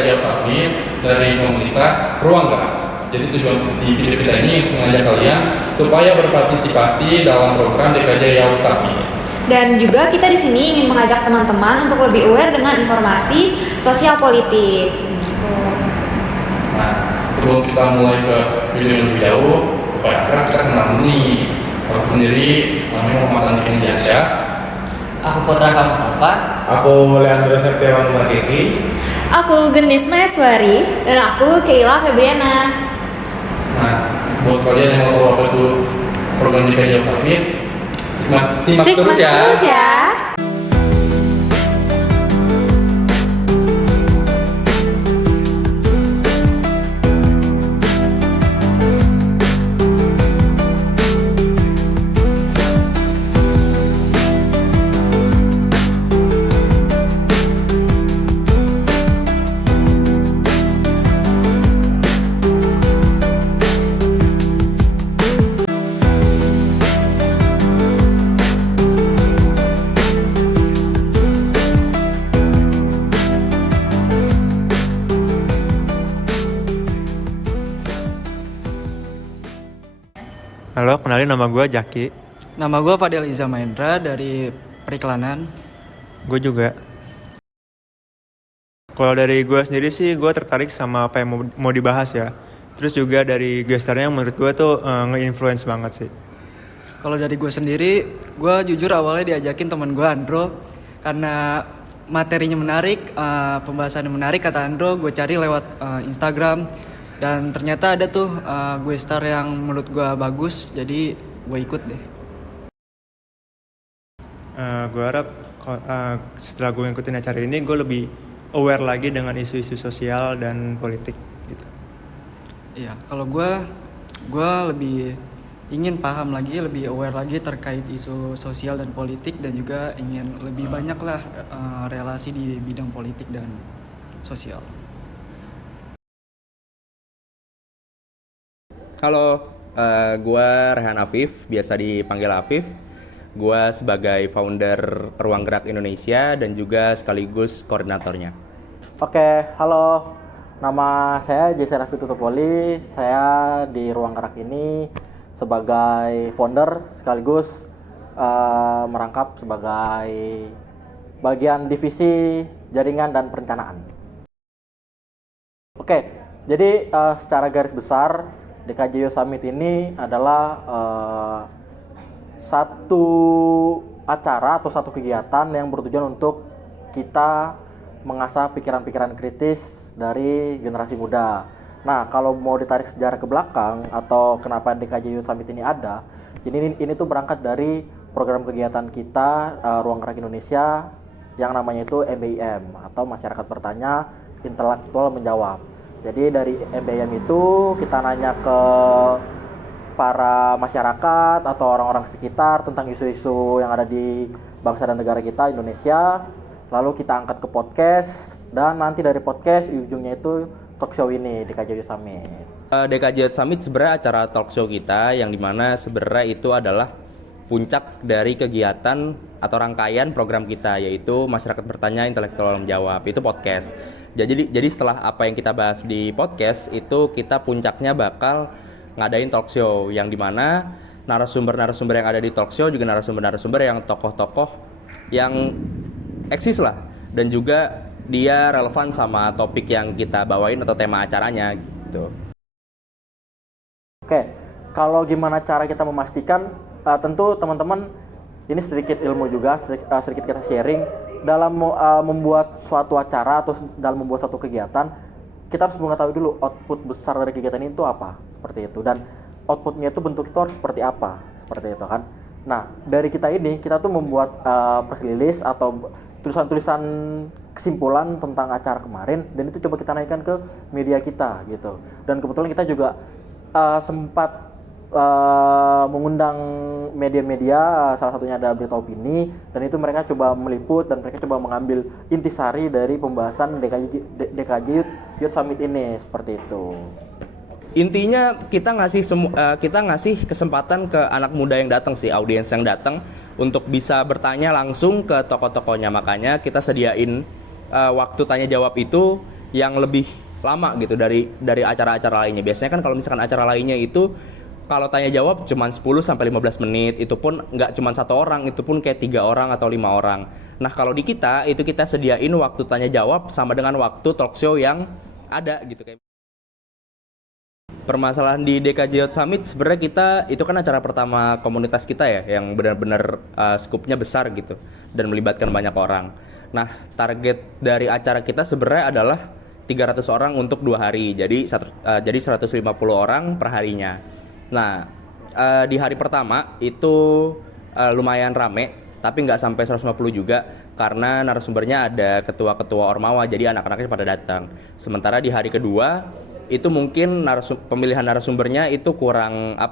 DKJ Summit dari komunitas Ruang Gerak. Jadi tujuan di video kita ini untuk mengajak kalian supaya berpartisipasi dalam program DKJ Youth Summit. Dan juga kita di sini ingin mengajak teman-teman untuk lebih aware dengan informasi sosial politik. Gitu. Nah, sebelum kita mulai ke video yang lebih jauh, supaya akrab kita kenal nih. Aku sendiri namanya Muhammad Andika Indiansyah. Aku Fotra Kamusafa. Aku Leandro Septiawan Makiki. Aku Gendis Maheswari. Dan aku Keila Febriana. Nah, buat kalian yang mau tahu apa itu program DKJ Youth Summit, simak terus ya. Halo, kenalin nama gue Jaki. Nama gue Fadil Iza Mahendra dari Periklanan. Gue juga. Kalau dari gue sendiri sih, gue tertarik sama apa yang mau dibahas ya. Terus juga dari gestarnya menurut gue tuh nge-influence banget sih. Kalau dari gue sendiri, gue jujur awalnya diajakin teman gue Andro. Karena materinya menarik, pembahasannya menarik kata Andro, gue cari lewat Instagram. Dan ternyata ada tuh gue star yang menurut gue bagus, jadi gue ikut deh. Gue harap setelah gue ngikutin acara ini, gue lebih aware lagi dengan isu-isu sosial dan politik gitu. Iya, kalau gue lebih ingin paham lagi, lebih aware lagi terkait isu sosial dan politik, dan juga ingin lebih banyak lah relasi di bidang politik dan sosial. Halo, gue Rehan Afif, biasa dipanggil Afif. Gue sebagai founder Ruang Gerak Indonesia dan juga sekaligus koordinatornya. Oke, halo. Nama saya Jesse Raffi Tutupoli. Saya di Ruang Gerak ini sebagai founder sekaligus merangkap sebagai bagian divisi jaringan dan perencanaan. Oke, jadi secara garis besar DKJ Youth Summit ini adalah satu acara atau satu kegiatan yang bertujuan untuk kita mengasah pikiran-pikiran kritis dari generasi muda. Nah, kalau mau ditarik sejarah ke belakang atau kenapa DKJ Youth Summit ini ada, ini tuh berangkat dari program kegiatan kita Ruang Gerak Indonesia yang namanya itu MBIM atau Masyarakat Bertanya, Intelektual Menjawab. Jadi dari MBIM itu kita nanya ke para masyarakat atau orang-orang sekitar tentang isu-isu yang ada di bangsa dan negara kita Indonesia. Lalu kita angkat ke podcast dan nanti dari podcast ujungnya itu talk show ini DKJ Youth Summit. DKJ Youth Summit sebenarnya acara talk show kita yang dimana sebenarnya itu adalah puncak dari kegiatan atau rangkaian program kita, yaitu Masyarakat Bertanya, Intelektual Menjawab, itu podcast. Jadi setelah apa yang kita bahas di podcast itu kita puncaknya bakal ngadain talk show yang dimana narasumber-narasumber yang ada di talk show juga narasumber-narasumber yang tokoh-tokoh yang eksis lah, dan juga dia relevan sama topik yang kita bawain atau tema acaranya gitu. Oke, kalau gimana cara kita memastikan, tentu teman-teman ini sedikit ilmu juga, sedikit kita sharing dalam membuat suatu acara atau dalam membuat suatu kegiatan. Kita harus mengetahui dulu output besar dari kegiatan itu apa, seperti itu, dan outputnya itu bentuk itu harus seperti apa, seperti itu kan. Nah, dari kita ini kita tuh membuat press release atau tulisan-tulisan kesimpulan tentang acara kemarin, dan itu coba kita naikkan ke media kita gitu. Dan kebetulan kita juga sempat mengundang media-media, salah satunya ada Berita Opini, dan itu mereka coba meliput dan mereka coba mengambil intisari dari pembahasan DKJ Youth Summit ini, seperti itu. Intinya kita ngasih kesempatan ke anak muda yang datang sih, audiens yang datang untuk bisa bertanya langsung ke tokoh-tokohnya. Makanya kita sediain waktu tanya jawab itu yang lebih lama gitu dari acara-acara lainnya. Biasanya kan kalau misalkan acara lainnya itu kalau tanya jawab cuma 10 sampai 15 menit, itu pun nggak cuma satu orang, itu pun kayak 3 orang atau 5 orang. Nah, kalau di kita itu kita sediain waktu tanya jawab sama dengan waktu talk show yang ada gitu kayak. Permasalahan di DKJ Youth Summit sebenarnya kita itu kan acara pertama komunitas kita ya yang benar-benar skupnya besar gitu dan melibatkan banyak orang. Nah, target dari acara kita sebenarnya adalah 300 orang untuk 2 hari. Jadi 150 orang per harinya. Nah, di hari pertama itu lumayan rame, tapi nggak sampai 150 juga karena narasumbernya ada ketua-ketua ormawa, jadi anak-anaknya pada datang. Sementara di hari kedua itu mungkin pemilihan narasumbernya itu kurang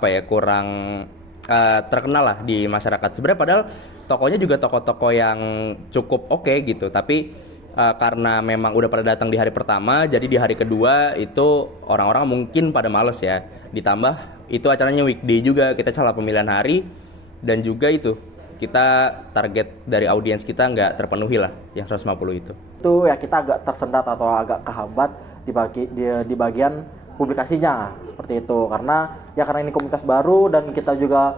terkenal lah di masyarakat. Sebenarnya padahal tokonya juga toko-toko yang cukup oke gitu, tapi karena memang udah pada datang di hari pertama, jadi di hari kedua itu orang-orang mungkin pada males ya. Ditambah itu acaranya weekday juga, kita salah pemilihan hari, dan juga itu kita target dari audiens kita nggak terpenuhi lah yang 150 itu. Itu ya kita agak tersendat atau agak kehambat di bagian publikasinya seperti itu, karena ini komunitas baru dan kita juga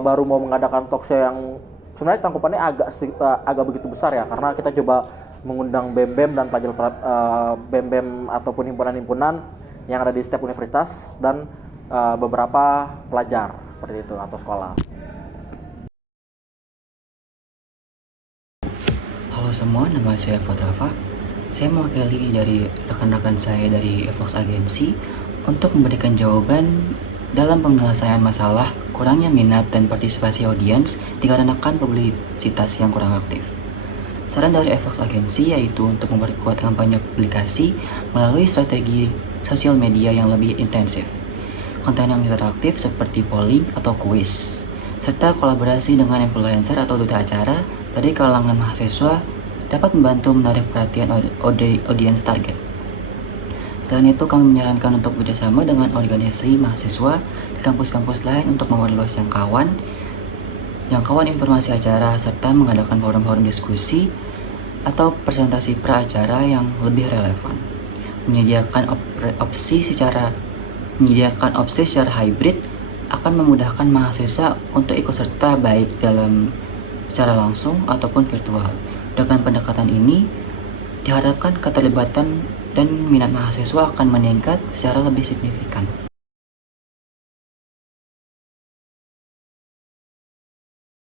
baru mau mengadakan talk show yang sebenarnya tangkupannya agak begitu besar ya, karena kita coba mengundang BEM-BEM dan pelajar BEM-BEM ataupun himpunan-himpunan yang ada di setiap universitas dan beberapa pelajar seperti itu atau sekolah. Halo semua, nama saya Fotografa. Saya mewakili dari rekan-rekan saya dari Evox Agency untuk memberikan jawaban dalam penyelesaian masalah kurangnya minat dan partisipasi audiens dikarenakan publisitas yang kurang aktif. Saran dari Evox Agency yaitu untuk memperkuat kampanye publikasi melalui strategi sosial media yang lebih intensif, konten yang interaktif seperti polling atau kuis, serta kolaborasi dengan influencer atau duta acara dari kalangan mahasiswa dapat membantu menarik perhatian audiens target. Selain itu, kami menyarankan untuk bekerjasama dengan organisasi mahasiswa di kampus-kampus lain untuk memperluas jangkauan informasi acara serta mengadakan forum-forum diskusi atau presentasi pra-acara yang lebih relevan. Menyediakan opsi secara hybrid akan memudahkan mahasiswa untuk ikut serta baik dalam secara langsung ataupun virtual. Dengan pendekatan ini, diharapkan keterlibatan dan minat mahasiswa akan meningkat secara lebih signifikan.